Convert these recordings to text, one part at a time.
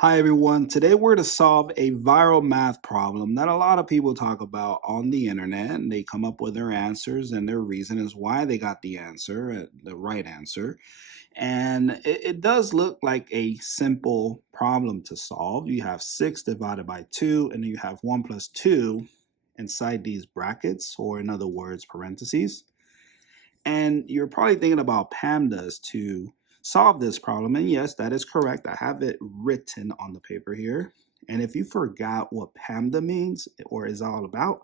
Hi everyone, today we're to solve a viral math problem that a lot of people talk about on the internet, and they come up with their answers and their reason is why they got the answer, the right answer. And it does look like a simple problem to solve. You have 6 divided by 2, and then you have 1 plus 2 inside these brackets, or in other words, parentheses. And you're probably thinking about PEMDAS to solve this problem. And yes, that is correct. I have it written on the paper here. And if you forgot what PEMDA means or is all about,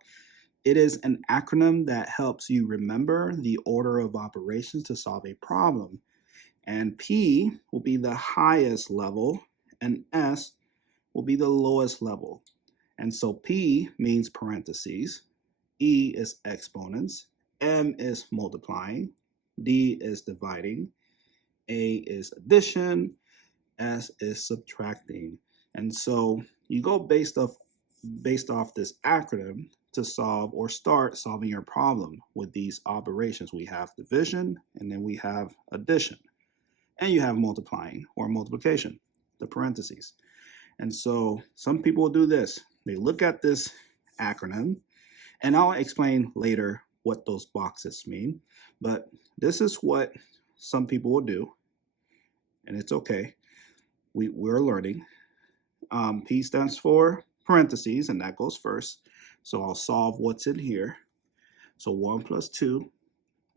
it is an acronym that helps you remember the order of operations to solve a problem. And P will be the highest level, and S will be the lowest level. And so P means parentheses, E is exponents, M is multiplying, D is dividing, A is addition, S is subtracting. And so you go based off this acronym to solve or start solving your problem with these operations. We have division, and then we have addition, and you have multiplying or multiplication, the parentheses. And so some people will do this. They look at this acronym, and I'll explain later what those boxes mean. But this is what some people will do, and it's okay. We're learning. P stands for parentheses, and that goes first. So I'll solve what's in here. So 1 plus 2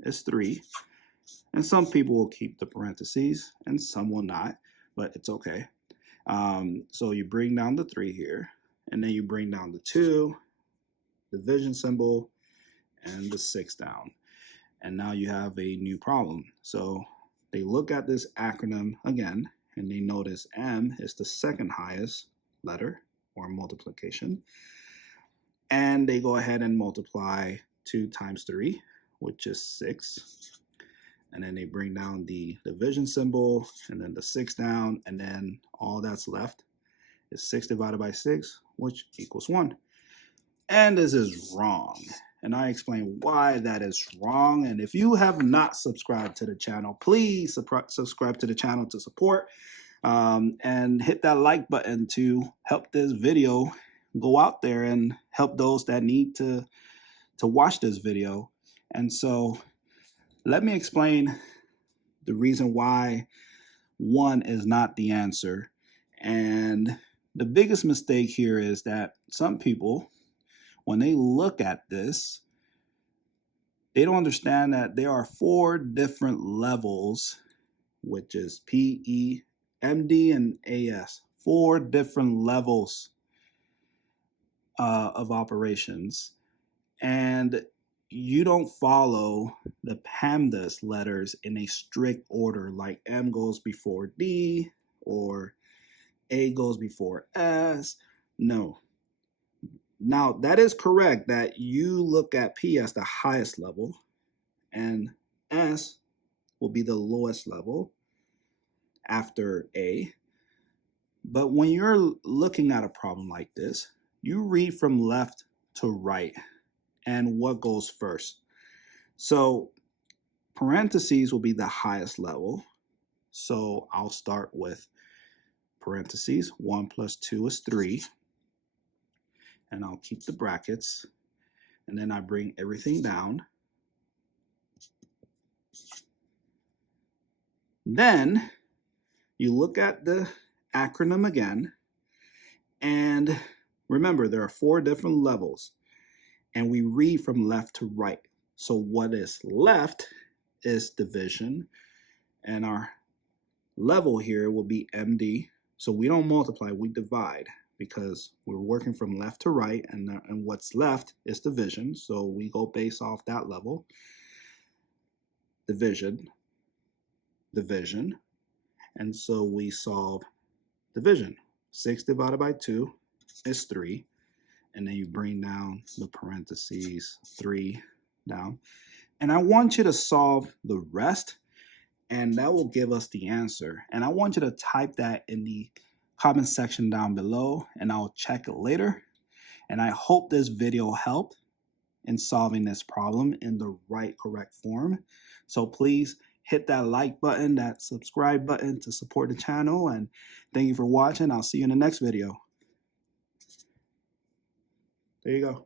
is 3. And some people will keep the parentheses, and some will not, but it's okay. So you bring down the 3 here, and then you bring down the 2, division symbol, and the 6 down. And now you have a new problem. So they look at this acronym again, and they notice M is the second highest letter, or multiplication. And they go ahead and multiply 2 times 3, which is 6. And then they bring down the division symbol, and then the 6 down, and then all that's left is 6 divided by 6, which equals 1. And this is wrong. And I explain why that is wrong. And if you have not subscribed to the channel, please subscribe to the channel to support, and hit that like button to help this video go out there and help those that need to watch this video. And so let me explain the reason why 1 is not the answer. And the biggest mistake here is that some people, when they look at this, they don't understand that there are 4 different levels, which is P, E, M, D, and AS. 4 different levels of operations. And you don't follow the PEMDAS letters in a strict order, like M goes before D or A goes before S. No. Now, that is correct that you look at P as the highest level, and S will be the lowest level after A. But when you're looking at a problem like this, you read from left to right and what goes first. So parentheses will be the highest level. So I'll start with parentheses. 1 plus 2 is 3. And I'll keep the brackets. And then I bring everything down. Then you look at the acronym again. And remember, there are 4 different levels. And we read from left to right. So what is left is division. And our level here will be MD. So we don't multiply, we divide, because we're working from left to right, and what's left is division. So we go based off that level. Division, division. And so we solve division. 6 divided by 2 is 3. And then you bring down the parentheses, 3 down. And I want you to solve the rest, and that will give us the answer. And I want you to type that in the comment section down below, and I'll check it later. And I hope this video helped in solving this problem in the right, correct form. So please hit that like button, that subscribe button to support the channel. And thank you for watching. I'll see you in the next video. There you go.